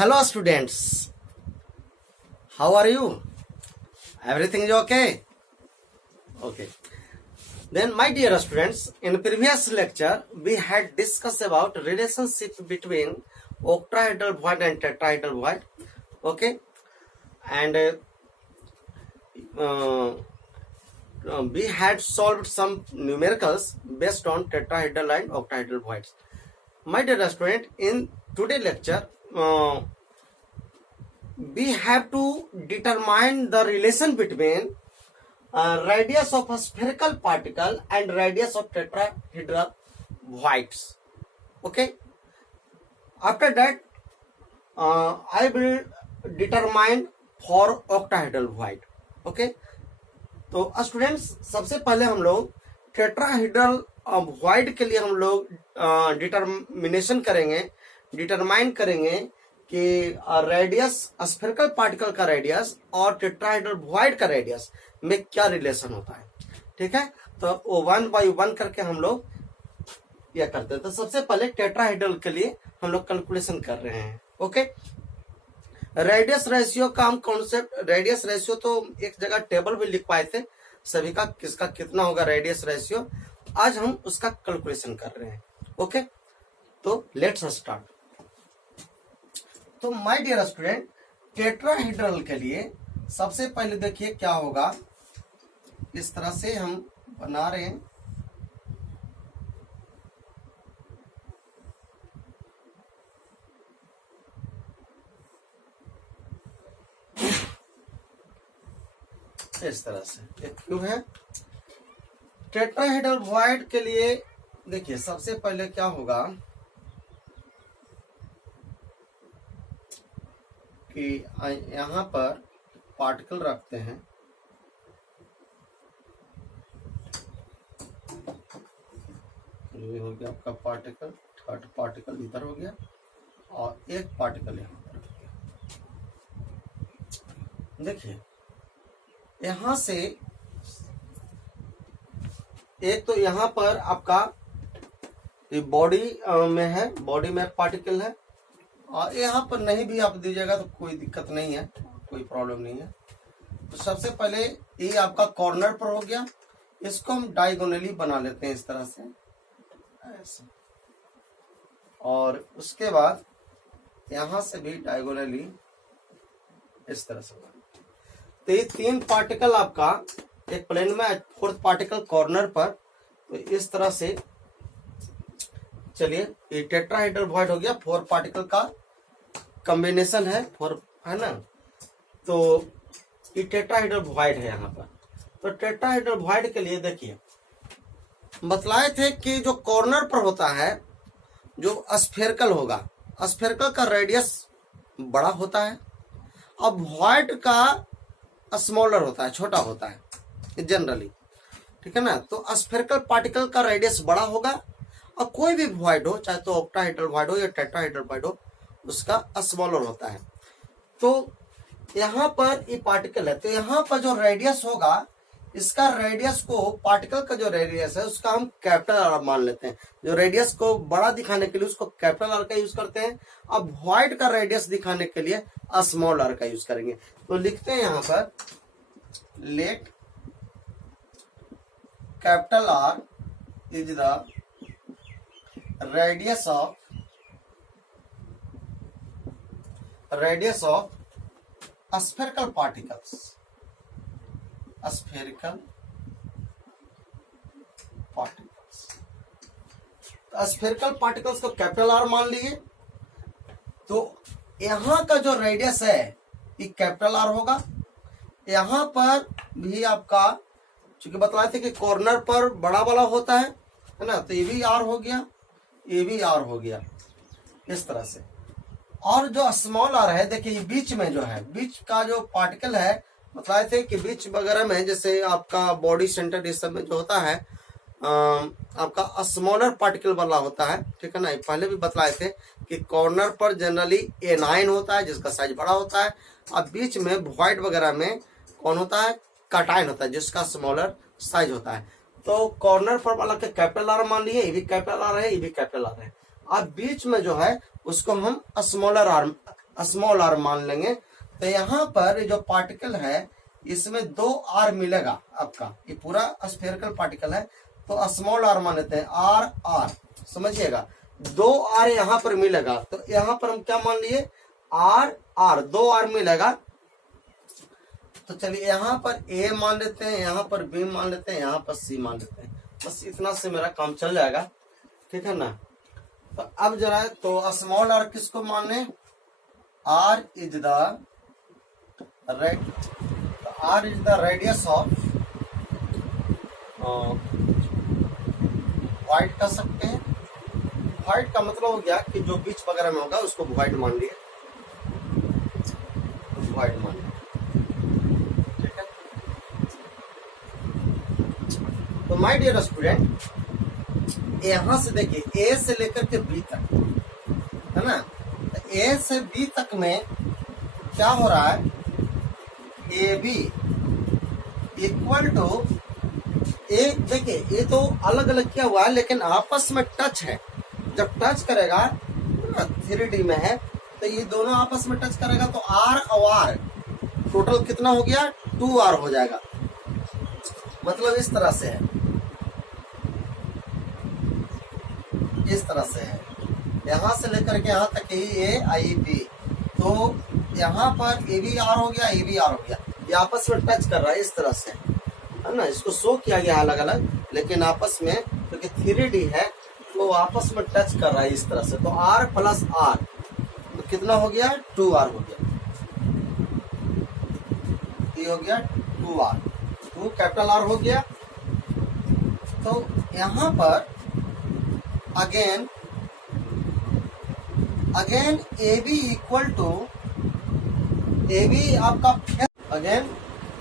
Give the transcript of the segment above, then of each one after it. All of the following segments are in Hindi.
Hello students, how are you? Everything is okay? Okay. Then my dear students, in previous lecture we had discussed about relationship between octahedral void and tetrahedral void. Okay. And we had solved some numericals based on tetrahedral and octahedral voids. My dear student, in today's lecture we have to determine the relation between radius of a spherical particle and radius of tetrahedral voids. Okay. After that, I will determine for octahedral void. Okay. तो स्टूडेंट्स सबसे पहले हम लोग टेट्राहेड्रल वॉइड के लिए हम लोग डिटरमाइन करेंगे कि रेडियस स्फेरिकल पार्टिकल का रेडियस और टेट्राहेड्रल वॉइड का रेडियस में क्या रिलेशन होता है। ठीक है, तो वो 1 बाई 1 करके हम लोग यह करते हैं। तो सबसे पहले टेट्राहेड्रल के लिए हम लोग कैलकुलेशन कर रहे हैं। ओके, रेडियस रेशियो का हम कॉन्सेप्ट, रेडियस रेशियो तो एक जगह टेबल भी लिख पाए थे सभी का, किसका कितना होगा रेडियस रेशियो। आज हम उसका कैलकुलेशन कर रहे हैं। ओके, तो लेट्स स्टार्ट। तो माय डियर स्टूडेंट, टेट्राहेड्रल के लिए सबसे पहले देखिए क्या होगा। इस तरह से हम बना रहे हैं। इस तरह से एक क्यूब है। टेट्राहेड्रल वॉइड के लिए देखिए सबसे पहले क्या होगा कि यहां पर पार्टिकल रखते हैं। ये हो गया आपका पार्टिकल, थर्ड पार्टिकल इधर हो गया और एक पार्टिकल यहां पर हो गया। देखिए यहां से एक तो यहां पर आपका बॉडी में है, बॉडी में पार्टिकल है, और यहां पर नहीं भी आप दीजिएगा तो कोई दिक्कत नहीं है, कोई प्रॉब्लम नहीं है। तो सबसे पहले ये आपका कॉर्नर पर हो गया, इसको हम डायगोनली बना लेते हैं इस तरह से ऐसे, और उसके बाद यहां से भी डायगोनली इस तरह से। तो ये 3 पार्टिकल आपका एक प्लेन में, फोर्थ पार्टिकल कॉर्नर पर। तो इस तरह से चलिए ये टेट्राहेड्रल वॉइड हो गया, 4 पार्टिकल का कॉम्बिनेशन है, 4 है ना। तो ये टेट्राहेड्रल वॉइड है यहाँ पर। तो टेट्राहेड्रल वॉइड के लिए देखिए बतलाए थे कि जो कॉर्नर पर होता है, जो स्फेरिकल होगा, स्फेरिकल का रेडियस बड़ा होता है, अब वॉइड का स्मॉलर होता है, छोटा होता है जनरली। ठीक है ना। तो स्फेरिकल पार्टिकल का रेडियस बड़ा होगा, और कोई भी वॉइड हो, चाहे तो ऑक्टाहेड्रल वॉइड हो या टेट्राहेड्रल वॉइड हो, उसका स्मॉलर होता है। तो यहाँ पर ये पार्टिकल है, तो यहाँ पर जो रेडियस होगा, इसका रेडियस को, पार्टिकल का जो रेडियस है उसका हम कैपिटल आर मान लेते हैं। जो रेडियस को बड़ा दिखाने के लिए उसको कैपिटल आर का यूज करते हैं। अब वॉइड का रेडियस दिखाने के लिए स्मॉल आर का यूज करेंगे। तो लिखते हैं यहाँ पर let capital R is the radius of spherical particles, spherical particles. Spherical particles को कैपिटल आर मान लिए। तो यहां का जो रेडियस है ये कैपिटल आर होगा। यहां पर भी आपका चूंकि बतलाए थे कि कॉर्नर पर बड़ा वाला होता है ना, तो ये भी आर हो गया, ये भी आर हो गया इस तरह से। और जो स्मॉल आर है, देखिए बीच में जो है, बीच का जो पार्टिकल है, बताए थे कि बीच वगैरह में जैसे आपका बॉडी सेंटर इस सब में जो होता है आपका स्मॉलर पार्टिकल वाला होता है। ठीक है ना, पहले भी बतलाए थे कि कॉर्नर पर जनरली A9 होता है जिसका साइज बड़ा होता है, और बीच में वॉइड वगैरह में कौन होता है, कटाइन होता है जिसका स्मॉलर साइज होता है। तो कॉर्नर पर वाला के कैपिटल आर मान लिए, ये भी कैपिटल आर है, ये भी कैपिटल आर है। अब बीच में जो है उसको हम स्मॉलर आर स्मॉल आर मान लेंगे। तो यहाँ पर जो पार्टिकल है इसमें 2 आर मिलेगा आपका, ये पूरा स्फेरिकल पार्टिकल है तो स्मॉल आर मान लेते हैं, आर आर, समझिएगा 2 आर यहाँ पर मिलेगा। तो यहाँ पर हम क्या मान लिए, आर आर, 2 आर मिलेगा। तो चलिए यहाँ पर ए मान लेते हैं, यहाँ पर बी मान लेते हैं, यहाँ पर सी मान लेते हैं, बस इतना से मेरा काम चल जाएगा, ठीक है ना। तो अब जरा तो स्मॉल आर किसको माने, R is the R is the radius of वाइड कर सकते हैं। वाइड का मतलब हो गया कि जो बीच वगैरह में होगा उसको वाइड मान लिए, वाइड मान लिया, ठीक है। तो माय डियर स्टूडेंट, यहां से देखिए ए से लेकर के बी तक है ना, तो ए से बी तक में क्या हो रहा है, ए बी इक्वल टू ए, देखिए ये तो अलग अलग क्या हुआ है लेकिन आपस में टच है। जब टच करेगा 3D में है तो ये दोनों आपस में टच करेगा तो आर और आर टोटल कितना हो गया, 2R हो जाएगा। मतलब इस तरह से है, इस तरह से है, यहां से लेकर के यहां तक ए आई बी, तो यहाँ पर ए बी आर हो गया, ए बी आर हो गया, ये आपस में टच कर रहा है इस तरह से, है ना। इसको शो किया गया अलग अलग लेकिन आपस में क्योंकि 3D है तो आपस में टच कर रहा है इस तरह से। तो R प्लस R तो कितना हो गया, 2R हो गया, ये हो गया 2R, 2 कैपिटल R हो गया। तो यहाँ पर again A B equal to, A B आपका अगेन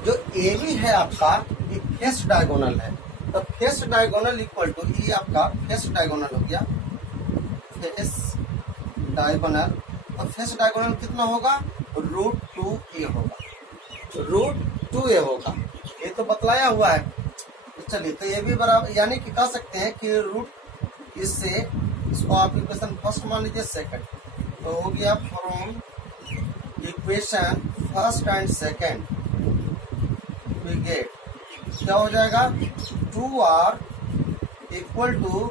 जो ए बी है आपका ये फेस डायगोनल है, तो फेस डायगोनल इक्वल टू ये आपका फेस डायगोनल हो गया, फेस डायगोनल, और फेस डायगोनल कितना होगा, √2a होगा, √2a होगा, ये तो बतलाया हुआ है। तो चलिए तो ये भी बराबर, यानी कि कह सकते हैं कि रूट इससे इसको आप इक्वेशन फर्स्ट मान लीजिए, सेकंड, तो हो गया from equation first and second we get क्या हो जाएगा, 2R इक्वल टू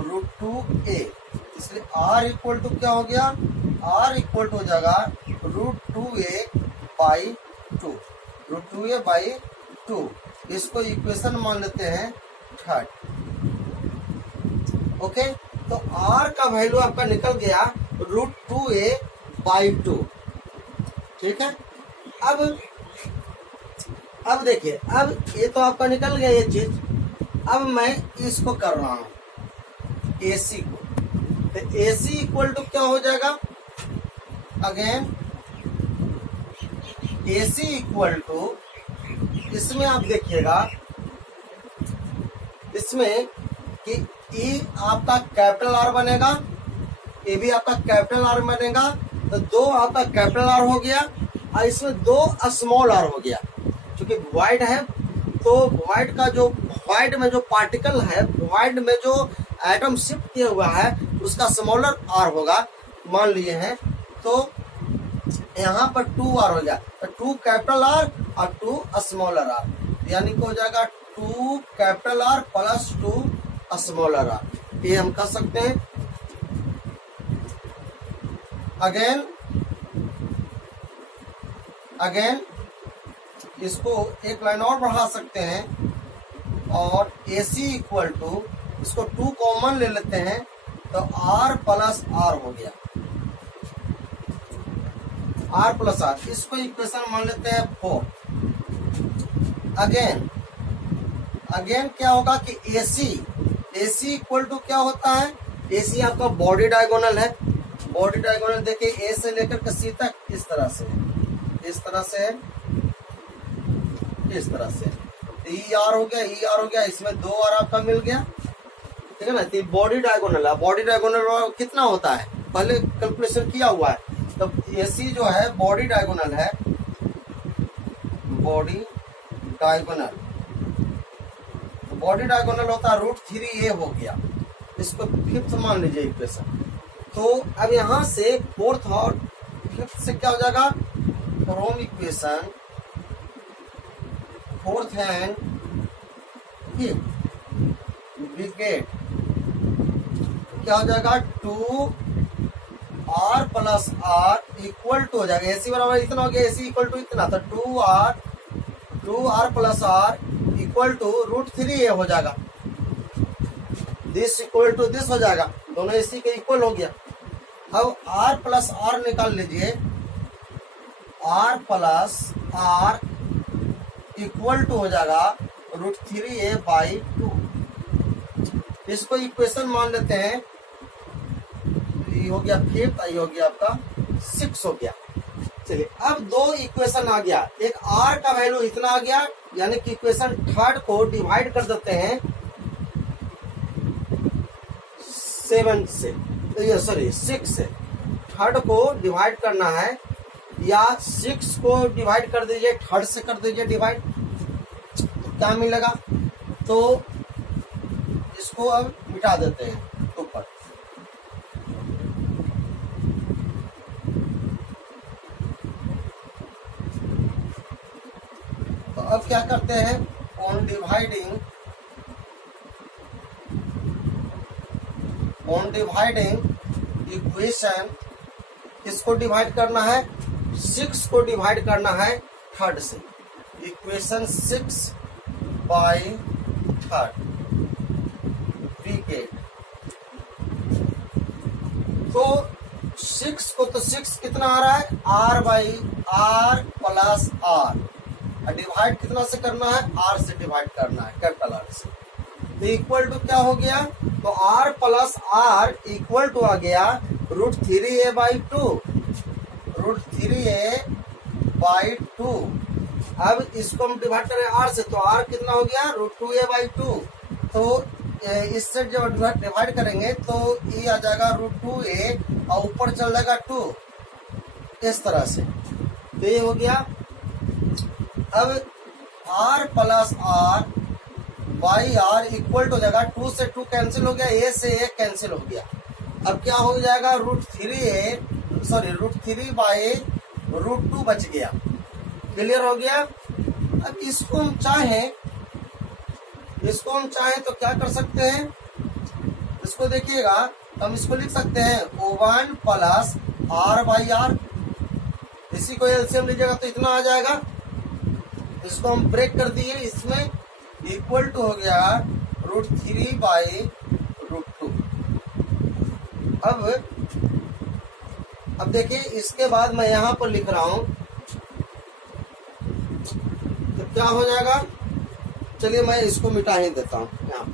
√2a, इसलिए R इक्वल टू क्या हो गया, R इक्वल टू हो जाएगा √2a/2, √2a/2, इसको इक्वेशन मान लेते हैं थर्ड। ओके, तो R का वैल्यू आपका निकल गया √2a/2, ठीक है। अब देखिए, अब ये तो आपका निकल गया ये चीज, अब मैं इसको कर रहा हूं AC को, तो AC इक्वल टू क्या हो जाएगा, अगेन AC इक्वल टू, इसमें आप देखिएगा इसमें कि E आपका कैपिटल R बनेगा, ए भी आपका कैपिटल R बनेगा, तो 2 आपका कैपिटल R हो गया और इसमें 2 स्मॉल r हो गया। क्योंकि वॉइड है तो वॉइड का जो वॉइड में जो पार्टिकल है, वॉइड में जो एटम शिफ्ट किया हुआ है उसका स्मॉलर r होगा, मान लिए हैं। तो यहाँ पर 2R हो गया, तो 2 कैपिटल R और 2 स्मॉलर r, यानी कि हो जाएगा 2 capital R plus 2 smaller r, ये हम कर सकते हैं। अगेन इसको एक लाइन और बढ़ा सकते हैं और AC इक्वल टू, इसको 2 कॉमन ले लेते हैं तो R प्लस R हो गया, R प्लस R, इसको इक्वेशन मान लेते हैं 4। अगेन क्या होगा कि AC इक्वल टू क्या होता है, AC आपका बॉडी डायगोनल है, बॉडी डायगोनल देखिए A से लेकर के C तक इस तरह से है, इस तरह से है, इस तरह से ER हो गया, ER हो गया, इसमें 2R आपका मिल गया, ठीक है ना। तो बॉडी डायगोनल है, बॉडी डायगोनल कितना होता है पहले कैलकुलेशन किया हुआ है, तो AC जो है बॉडी डायगोनल है, बॉडी डायगोनल होता है √3a हो गया, इसको 5th मान लीजिए इक्वेशन। तो अब यहाँ से 4th और फिफ्थ से क्या हो जाएगा, from equation fourth and we get क्या हो जाएगा, 2r plus R equal to हो जाएगा, एसी बराबर इतना हो गया, एसी इक्वल टू इतना, तो 2r plus R equal to √3a हो जाएगा, दिस इक्वल टू दिस हो जाएगा, दोनों एसी के इक्वल हो गया। अब r प्लस आर निकाल लीजिए, r plus R equal to हो जाएगा √3a/2। इसको इक्वेशन मान लेते हैं, ये हो गया फिफ्थ, ये हो गया आपका 6 हो गया। चलिए अब दो इक्वेशन आ गया, एक r का वैल्यू इतना आ गया, यानी कि इक्वेशन थर्ड को डिवाइड कर देते हैं 7 से, सॉरी 6 से, थर्ड को डिवाइड करना है, या 6 को डिवाइड कर दीजिए, थर्ड से कर दीजिए डिवाइड, तो क्या मिलेगा, तो इसको अब मिटा देते हैं ऊपर। तो अब क्या करते हैं, ऑन डिवाइडिंग इक्वेशन, इसको डिवाइड करना है, 6 को डिवाइड करना है थर्ड से, इक्वेशन 6/3 वी। तो 6 को, तो 6 कितना आ रहा है, r/r प्लस r, डिवाइड कितना से करना है, r से डिवाइड करना है, कैपिटल R से, तो इक्वल टू क्या हो गया, तो r plus r equal to आ गया √3a/2, √3a/2। अब इसको हम डिवाइड करें r से, तो r कितना हो गया, √2a/2, तो इससे जब डिवाइड करेंगे तो ये आ जाएगा √2a और ऊपर चल जाएगा 2, इस तरह से, तो ये हो गया। अब r plus r by r equal to हो जाएगा, 2 से 2 कैंसिल हो गया, a से a कैंसिल हो गया, अब क्या हो जाएगा, √3/√2 बच गया, क्लियर हो गया। अब इसको हम चाहें तो क्या कर सकते हैं, इसको देखिएगा, हम इसको लिख सकते हैं O1 प्लस r/r, इसी को एलसीएम लीजिएगा तो इतना आ जाएगा, इसको हम ब्रेक कर दिए, इसमें इक्वल टू हो गया √3/√2। अब देखिए, इसके बाद मैं यहां पर लिख रहा हूं, तो क्या हो जाएगा, चलिए मैं इसको मिटा ही देता हूं यहाँ।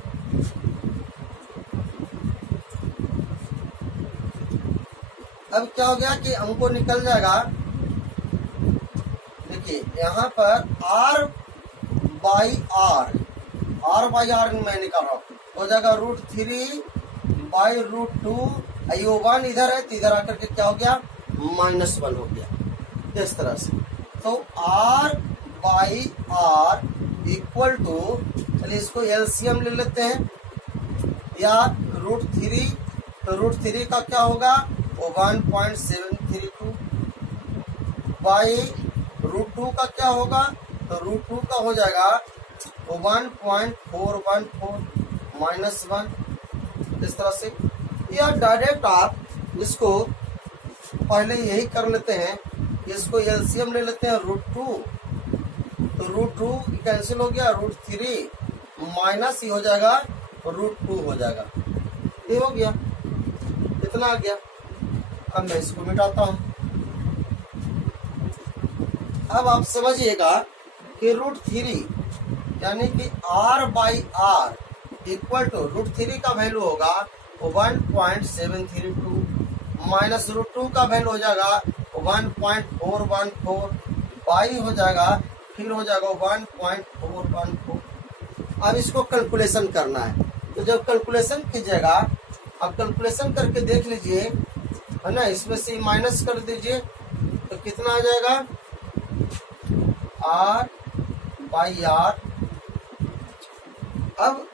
अब क्या हो गया कि हमको निकल जाएगा, देखिए यहाँ पर r/r मैं निकाल रहा हूँ, हो जाएगा √3/√2, यो 1 इधर है तो इधर आकर के क्या हो गया, -1 हो गया, इस तरह से। तो r/r इक्वल टू, चलिए इसको एलसीएम ले लेते हैं, या √3, तो √3 का क्या होगा, 1.732, बाई √2 का क्या होगा, तो √2 का हो जाएगा 1.414 -1, इस तरह से। या डायरेक्ट आप इसको पहले यही कर लेते हैं, इसको एलसीएम ले लेते हैं, √2, तो √2 कैंसिल हो गया, √3 माइनस ही हो जाएगा, √2 हो जाएगा, ये हो गया, इतना आ गया। अब मैं इसको मिटाता हूं। अब आप समझिएगा कि √3 यानी कि r/r इक्वल टू √3 का वैल्यू होगा 1.732 माइनस √2 का वैल्यू हो जाएगा 1.414, बाई हो जाएगा, फिर हो जाएगा 1.414। अब इसको कैलकुलेशन करना है, तो जब कैलकुलेशन कीजिएगा, अब कैलकुलेशन करके देख लीजिए, है ना, इसमें से माइनस कर दीजिए तो कितना आ जाएगा, r/r। अब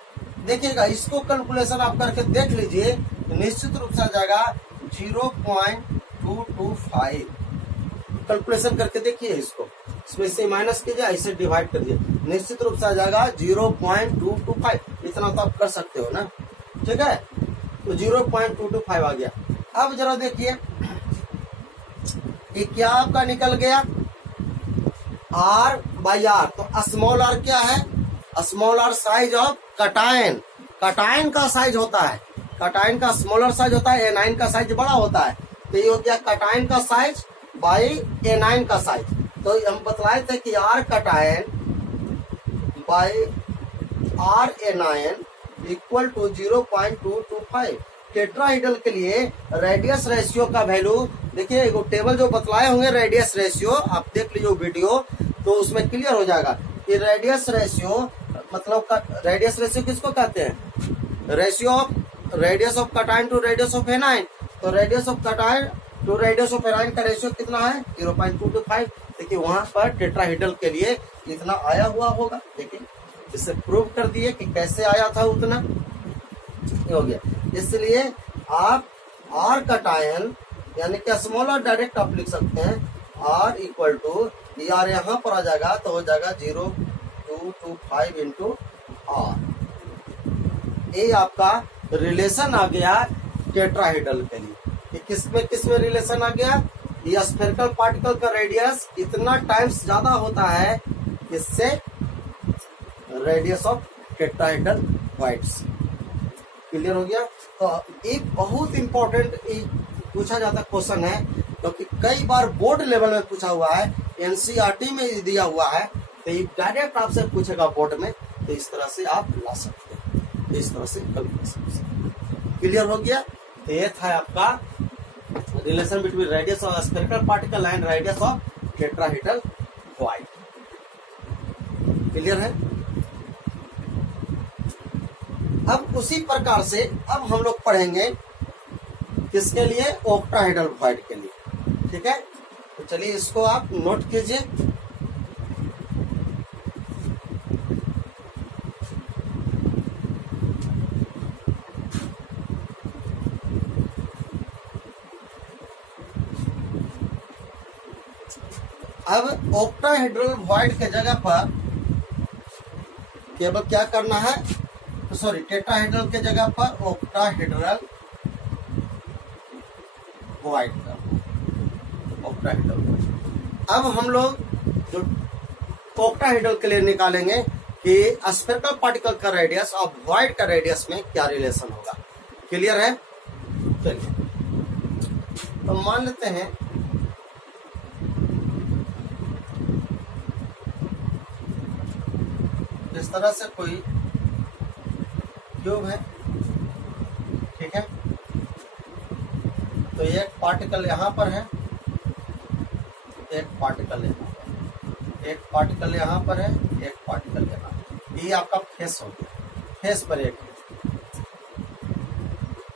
देखिएगा, इसको कैलकुलेशन आप करके देख लीजिए, निश्चित रूप से आ जाएगा 0.225, कैलकुलेशन करके देखिए इसको, इसमें से माइनस कीजिए, ऐसे डिवाइड करिए, निश्चित रूप से आ जाएगा 0.225। इतना तो आप कर सकते हो ना, ठीक है। तो 0.225 आ गया। अब जरा देखिए ये क्या आपका निकल गया, R/R। तो स्मॉल आर क्या है, small R size of cation. Cation का साइज होता है, कटायन का स्मॉलर साइज होता है, एनाइन का साइज बड़ा होता है। तो ये हो गया कटायन का साइज बाई एनाइन का साइज। तो हम बतलाए थे कि R cation by R anion equal to 0.225। Tetrahedral के लिए रेडियस रेशियो का वैल्यू देखिए, एगो टेबल जो बतलाए होंगे रेडियस रेशियो, आप देख लीजिए वीडियो, तो उसमें क्लियर हो जाएगा कि रेडियस रेशियो मतलब रेडियस रेशियो किसको कहते हैं, radius of cation to radius of anion. तो radius of cation to radius of anion का रेशियो कितना है, 0.225। देखिए वहां पर टेट्राहीड्रल के लिए इतना आया हुआ होगा। देखिए इससे प्रूव कर दिए कि कैसे आया था उतना, हो गया। इसलिए आप R कटायन यानी कि स्मॉलर डायरेक्ट आप लिख सकते हैं, R इक्वल टू R यहाँ पर आ जाएगा तो हो जाएगा 0.225 इंटू R। ये आपका रिलेशन आ गया टेट्राहीड्रल के लिए। ये किसमें रिलेशन आ गया, ये स्फेरिकल पार्टिकल का रेडियस इतना टाइम्स ज्यादा होता है इससे radius of tetrahedral whites. Clear हो गया। तो एक बहुत इंपॉर्टेंट पूछा जाता क्वेश्चन है, क्योंकि कई बार बोर्ड लेवल में पूछा हुआ है, एनसीईआरटी में दिया हुआ है, तो ये डायरेक्ट आपसे पूछेगा बोर्ड में। तो इस तरह से आप ला सकते हैं, इस तरह से क्लियर हो गया। तो ये था आपका relation between radius of spherical particle and radius of tetrahedral white. Clear है। अब उसी प्रकार से अब हम लोग पढ़ेंगे किसके लिए, ऑक्टाहेड्रल व्हाइट के लिए। ठीक है, तो चलिए इसको आप नोट कीजिए। अब ऑक्टाहेड्रल व्हाइट के जगह पर केवल क्या करना है, सॉरी टेट्राहेड्रल के जगह पर ऑक्टाहेड्रल व्हाइट का ऑक्टाहेड्रल। अब हम लोग जो ऑक्टाहेड्रल के लिए निकालेंगे कि स्फेरिकल पार्टिकल का रेडियस और व्हाइट का रेडियस में क्या रिलेशन होगा। क्लियर है। चलिए तो मान लेते हैं इस तरह से कोई क्यूब है, ठीक है। तो एक पार्टिकल यहां पर है, एक पार्टिकल यहाँ पर, एक पार्टिकल यहाँ पर है, एक पार्टिकल यहाँ। ये आपका फेस हो गया, फेस पर एक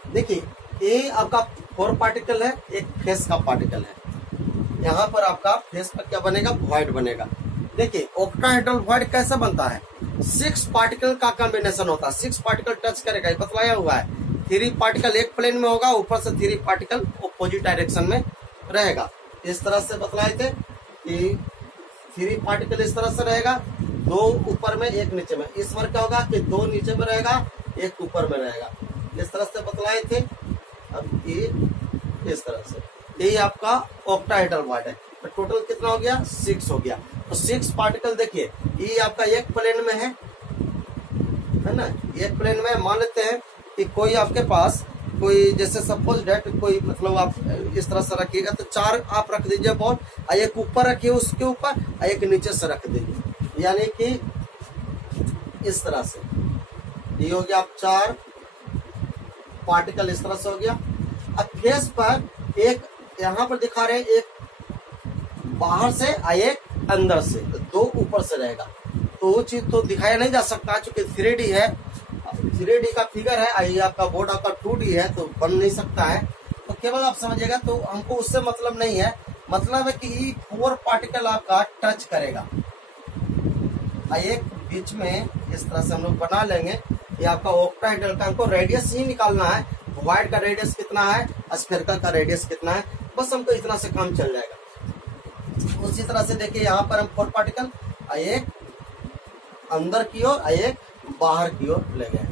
देखिए, ये आपका 4 पार्टिकल है, एक फेस का पार्टिकल है। यहाँ पर आपका फेस पर क्या बनेगा, व्हाइट बनेगा। देखिए ऑक्टाहेड्रल व्हाइट कैसे बनता है, 6 पार्टिकल का कॉम्बिनेशन होता है। 6 पार्टिकल टच करेगा, ये बतलाया हुआ है। 3 पार्टिकल एक प्लेन में होगा, ऊपर से 3 पार्टिकल अपोजिट डायरेक्शन में रहेगा। इस तरह से बतलाए थे कि 3 पार्टिकल इस तरह से रहेगा, 2 ऊपर में 1 नीचे में। इस बार क्या होगा कि 2 नीचे में रहेगा, 1 ऊपर में रहेगा। इस तरह से बतलाए थे। अब ये इस तरह से, ये आपका ऑक्टाहेड्रल व्हाइट है। तो टोटल कितना हो गया, 6 हो गया। तो 6 पार्टिकल देखिए, ये आपका एक प्लेन में है ना, एक प्लेन में। मान लेते हैं कि कोई आपके पास कोई जैसे सपोज डेट कोई मतलब आप इस तरह से रखिएगा, तो 4 आप रख दीजिए बॉल, एक ऊपर रखिए उसके ऊपर, एक नीचे से रख दीजिए, यानी कि इस तरह से। ये हो गया आप 4 पार्टिकल इस तरह से हो गया। अब फेस पर एक यहाँ पर दिखा रहे, एक बाहर से एक अंदर से, 2 ऊपर से रहेगा। तो वो चीज तो दिखाया नहीं जा सकता, चूंकि 3D है, 3D का फिगर है। आई आपका बोर्ड आपका 2D है, तो बन नहीं सकता है। तो केवल आप समझिएगा, तो हमको उससे मतलब नहीं है। मतलब है कि 4 पार्टिकल आपका टच करेगा, एक बीच में इस तरह से हम लोग बना लेंगे। ये आपका ऑक्टाहेड्रल का हमको रेडियस ही निकालना है, व्हाइट का रेडियस कितना है, स्फेरिकल का रेडियस कितना है, बस हमको इतना से काम चल जाएगा। उसी तरह से देखिए यहाँ पर हम 4 पार्टिकल, एक अंदर की ओर एक बाहर की ओर ले गए।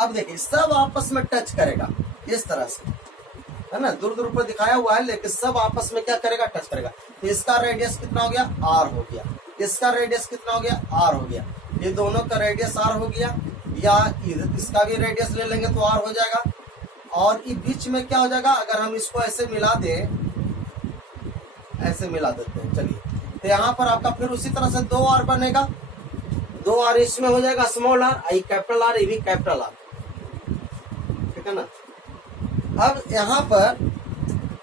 अब देखिए सब आपस में टच करेगा इस तरह से, है ना, दूर दूर पर दिखाया हुआ है लेकिन सब आपस में क्या करेगा, टच करेगा। तो इसका रेडियस कितना हो गया, आर हो गया। इसका रेडियस कितना हो गया, आर हो गया। ये दोनों का रेडियस आर हो गया, या इसका भी रेडियस ले लेंगे तो आर हो जाएगा। और ये बीच में क्या हो जाएगा, अगर हम इसको ऐसे मिला दें, ऐसे मिला देते हैं, चलिए। तो यहाँ पर आपका फिर उसी तरह से 2 आर बनेगा, 2 आर इसमें हो जाएगा small R, I capital R, ये भी कैपिटल आर, ठीक है ना। अब यहाँ पर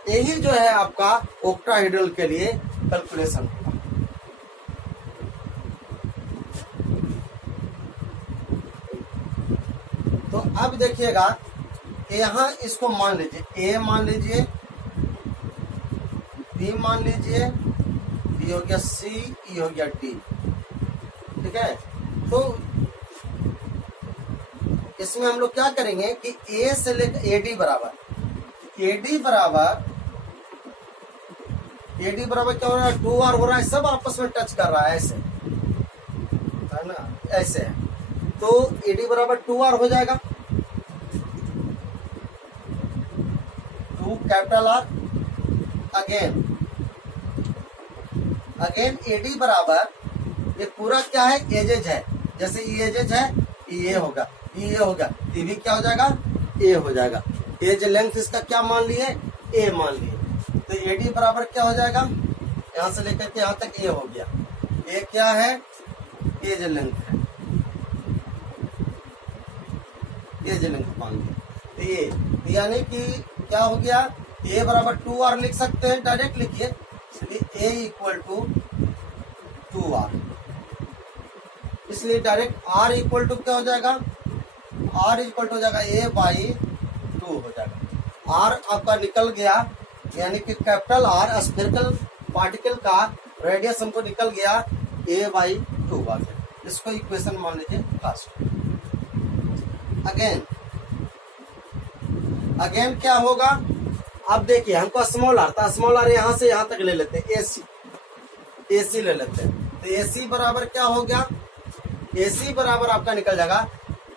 यही जो है आपका ऑक्टाहेड्रल के लिए कैलकुलेशन होगा। तो अब देखिएगा यहाँ इसको मान लीजिए, ए मान लीजिए, बी मान लीजिए, बी हो गया सी, ई हो गया डी, ठीक है। तो इसमें हम लोग क्या करेंगे कि ए से लेकर एडी बराबर क्या हो रहा है, 2 आर हो रहा है, सब आपस में टच कर रहा है, ऐसे है ना, ऐसे है। तो एडी बराबर 2 आर हो जाएगा, 2 कैपिटल आर, अगेन एडी बराबर, ये पूरा क्या है, एजेज है, जैसे ये एजेज है, ये होगा, ये भी क्या हो जाएगा, ए हो जाएगा। एज लेंथ इसका क्या मान लिए, ए मान लिए। तो एडी बराबर क्या हो जाएगा, यहां से लेकर के यहां तक ए हो गया। ए क्या है, एज लेंथ है, एज लेंथ मान लिया। तो ये यानी कि क्या हो गया, ए बराबर 2 आर लिख सकते हैं, डायरेक्ट लिखिए, ए इक्वल टू 2 आर, इसलिए डायरेक्ट आर इक्वल टू क्या हो जाएगा, आर इक्वल टू हो जाएगा ए बाई 2 हो जाएगा। आर आपका निकल गया, यानी कि कैपिटल आर स्फेरिकल पार्टिकल का रेडियस हमको निकल गया ए बाई 2 आ गया। इसको इक्वेशन मान लीजिए फर्स्ट। अगेन क्या होगा, अब देखिए हमको स्मॉल आर था, स्मॉल आर यहाँ से यहाँ तक ले लेते हैं, एसी ले लेते हैं। तो एसी बराबर क्या हो गया, एसी बराबर आपका निकल जाएगा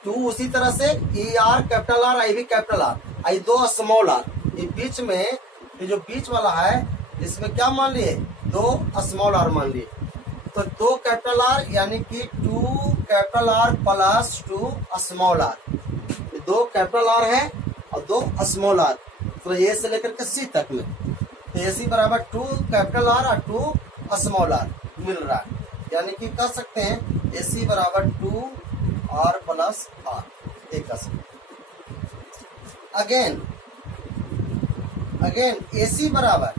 2, उसी तरह से E R capital R, I भी capital R, I 2 small R. ये बीच में, ये जो बीच वाला है इसमें क्या मान लिए, 2 स्मॉल आर मान लिए। तो 2 कैपिटल आर यानी कि 2 capital R plus 2 small R, 2 capital R है और 2 स्मॉल आर, तो ए से लेकर के सी तक में। तो एसी बराबर 2 कैपिटल आर और 2 स्मॉल आर मिल रहा है, यानी कि कह सकते हैं एसी बराबर 2 आर प्लस आर, एक कह सकते। अगेन एसी बराबर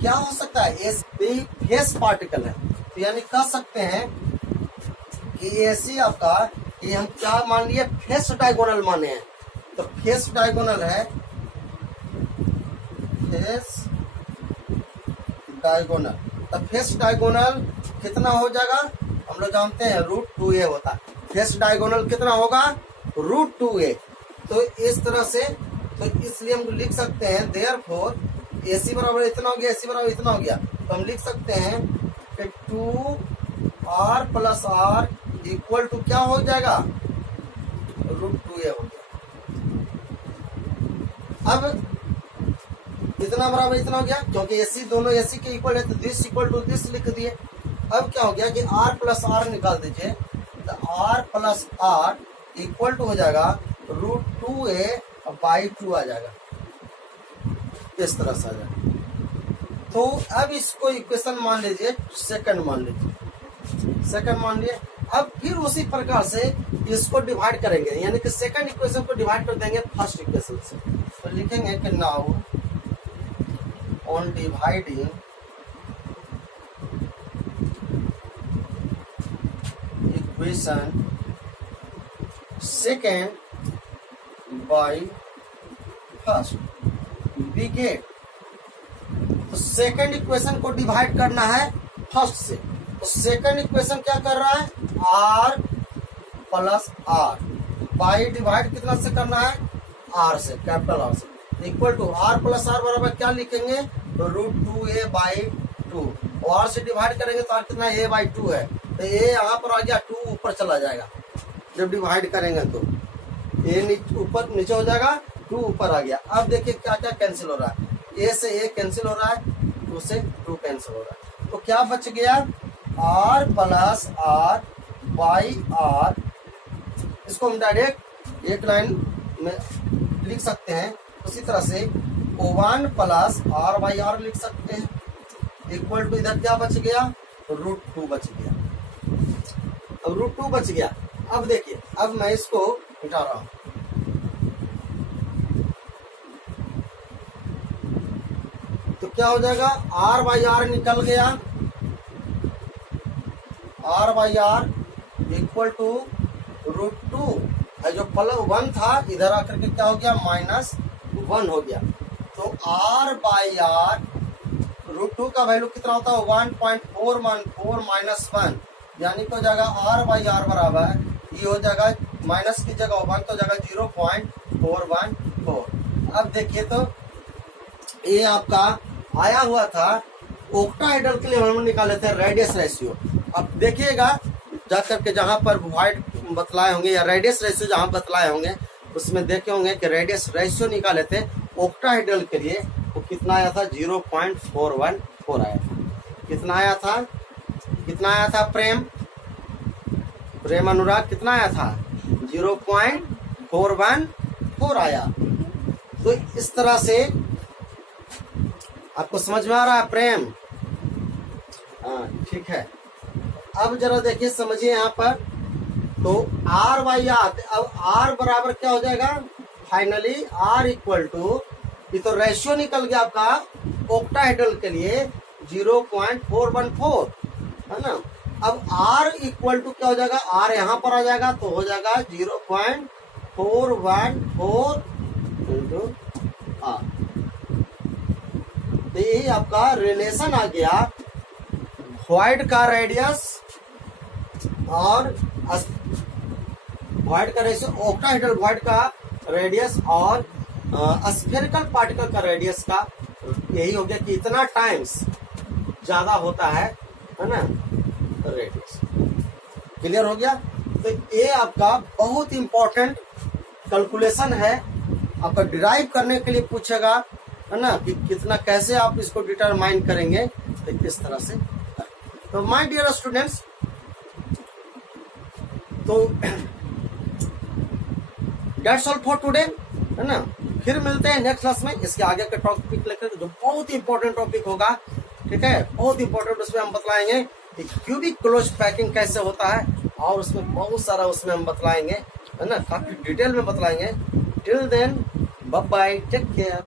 क्या हो सकता है, एसी फेस पार्टिकल है, तो यानी कह सकते हैं कि एसी आपका, ये हम क्या मान लिए, फेस डायगोनल माने हैं। तो फेस डायगोनल है, फेस डायगोनल। तो फेस डायगोनल कितना हो जाएगा, हम लोग जानते हैं √2a होता है। फेस डायगोनल कितना होगा, √2a। तो इस तरह से, तो इसलिए हम लिख सकते हैं देयरफॉर एसी बराबर इतना हो गया, एसी बराबर इतना हो गया, तो हम लिख सकते हैं कि 2r plus R equal to क्या हो जाएगा, √2a हो गया। अब इतना बराबर इतना हो गया, क्योंकि एसी दोनों एसी के इक्वल है, तो दिस इक्वल टू दिस लिख दिए। अब क्या हो गया कि r प्लस आर निकाल दीजिए, तो r plus R equal to हो जाएगा √2a बाई 2 आ जाएगा, इस तरह से आ जाएगा। तो अब इसको इक्वेशन मान लीजिए, सेकंड मान लिए। अब फिर उसी प्रकार से इसको डिवाइड करेंगे, यानी कि सेकंड इक्वेशन को डिवाइड कर देंगे फर्स्ट इक्वेशन से। तो लिखेंगे कि now on dividing equation second by first we get. तो सेकंड इक्वेशन को डिवाइड करना है फर्स्ट से, तो सेकंड इक्वेशन क्या कर रहा है, R plus R by divide कितना से करना है, आर से, कैपिटल आर से, equal to R plus R बराबर क्या लिखेंगे, तो √2a बाई 2। और से डिवाइड करेंगे तो कितना a/2 है, तो a यहाँ पर आ गया, 2 ऊपर चला जाएगा जब डिवाइड करेंगे तो a ऊपर नीचे हो जाएगा, 2 ऊपर आ गया। अब देखिए क्या क्या कैंसिल हो रहा है, a से a कैंसिल हो रहा है, 2 से 2 कैंसिल हो रहा है, तो क्या बच गया r plus r by r। इसको हम डायरेक्ट एक लाइन में लिख सकते हैं, उसी तरह से O1 plus r by r लिख सकते हैं, इक्वल टू इधर क्या बच गया, √2 बच गया। अब √2 बच गया। अब देखिए, अब मैं इसको मिटा रहा हूं, तो क्या हो जाएगा, r बाई r निकल गया, r by r equal to √2, जो +1 था इधर आकर के क्या हो गया, -1 हो गया। तो r बाई r √2 का वैल्यू कितना होता है, 1.414 -1, यानी कि हो जाएगा r बाई r बराबर, ये हो जाएगा माइनस की जगह 1 तो हो जाएगा 0.414। अब देखिए तो ये आपका आया हुआ था ऑक्टाहेड्रल के लिए हम निकाले थे रेडियस रेशियो। अब देखिएगा जाकर के जहां पर वॉइड बतलाए होंगे या रेडियस रेशियो जहां बतलाए होंगे उसमें देखे होंगे कि रेडियस रेशियो निकाले थे ऑक्टाहेड्रल के लिए, वो कितना आया था, 0.414 आया था। कितना आया था, कितना आया था प्रेम अनुराग, कितना आया था, 0.414 आया। तो इस तरह से आपको समझ में आ रहा है प्रेम, हाँ ठीक है। अब जरा देखिए समझिए यहाँ पर, तो r बाई r, अब r बराबर क्या हो जाएगा, फाइनली r इक्वल टू, ये तो रेशियो निकल गया आपका ऑक्टाहेड्रल के लिए 0.414 है ना। अब r इक्वल टू क्या हो जाएगा, r यहाँ पर आ जाएगा तो हो जाएगा 0.414 इंटू r। तो यही आपका रिलेशन आ गया वॉइड का रेडियस और वॉइड का रेशियो, ऑक्टाहेड्रल वॉइड का रेडियस और स्फेरिकल पार्टिकल का रेडियस का यही हो गया कि इतना टाइम्स ज्यादा होता है ना रेडियस। क्लियर हो गया। तो ये आपका बहुत इंपॉर्टेंट कैलकुलेशन है, आपका डिराइव करने के लिए पूछेगा है ना, कि कितना कैसे आप इसको डिटरमाइन करेंगे, तो किस तरह से। तो माय डियर स्टूडेंट्स, तो दैट्स ऑल फॉर टुडे है ना। फिर मिलते हैं नेक्स्ट क्लास में इसके आगे का टॉपिक लेकर, जो बहुत ही इंपॉर्टेंट टॉपिक होगा, ठीक है, बहुत इंपॉर्टेंट। उसमें हम बतलाएंगे कि क्यूबिक क्लोज पैकिंग कैसे होता है, और उसमें बहुत सारा उसमें हम बतलाएंगे है ना, काफी डिटेल में बतलाएंगे। Till then bye bye, take care.